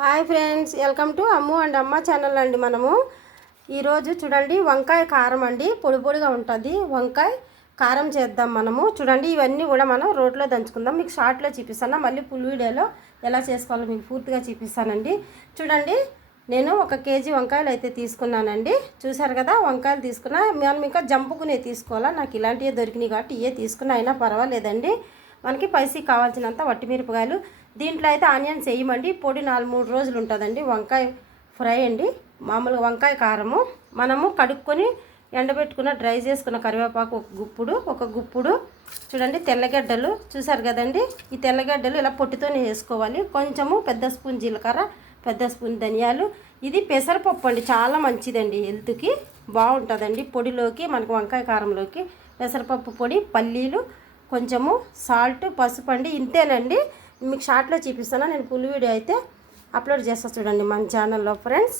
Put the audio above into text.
Hi friends, welcome to Ammu and అమ్మ channel అండి. మనము ఈరోజు చూడండి వంకాయ కారం అండి, పొడి పొడిగా ఉంటుంది. వంకాయ కారం చేద్దాం మనము. చూడండి ఇవన్నీ కూడా మనం రోట్లో దంచుకుందాం. మీకు షార్ట్లో చూపిస్తాను, మళ్ళీ ఫుల్ వీడియోలో ఎలా చేసుకోవాలో మీకు పూర్తిగా చూపిస్తానండి. చూడండి నేను 1 కేజీ వంకాయలు అయితే తీసుకున్నానండి. చూసారు కదా, వంకాయలు తీసుకున్నా. మనం ఇంకా జంపుకునే తీసుకోవాలా, నాకు ఇలాంటివే దొరికినాయి కాబట్టి ఇవే తీసుకున్నా, అయినా పర్వాలేదండి. మనకి పైసీ కావాల్సినంత వట్టిమిరపకాయలు. దీంట్లో అయితే ఆనియన్స్ వేయమండి, పొడి 4-3 రోజులు ఉంటుందండి. వంకాయ ఫ్రై అండి, మామూలుగా వంకాయ కారము. మనము కడుక్కొని ఎండబెట్టుకున్న డ్రై చేసుకున్న కరివేపాకు ఒక గుప్పుడు చూడండి. తెల్లగడ్డలు చూసారు కదండి, ఈ తెల్లగడ్డలు ఇలా పొట్టుతోనే వేసుకోవాలి. కొంచెము పెద్ద స్పూన్ జీలకర్ర, పెద్ద స్పూన్ ధనియాలు. ఇది పెసరపప్పు అండి, చాలా మంచిదండి, హెల్త్కి బాగుంటుందండి. పొడిలోకి మనకు వంకాయ కారంలోకి పెసరపప్పు పొడి, పల్లీలు, కొంచెము సాల్ట్, పసుపు అండి. ఇంతేనండి, మీకు షార్ట్లో చూపిస్తాను. నేను ఫుల్ వీడియో అయితే అప్లోడ్ చేస్తా చూడండి మన ఛానల్లో ఫ్రెండ్స్.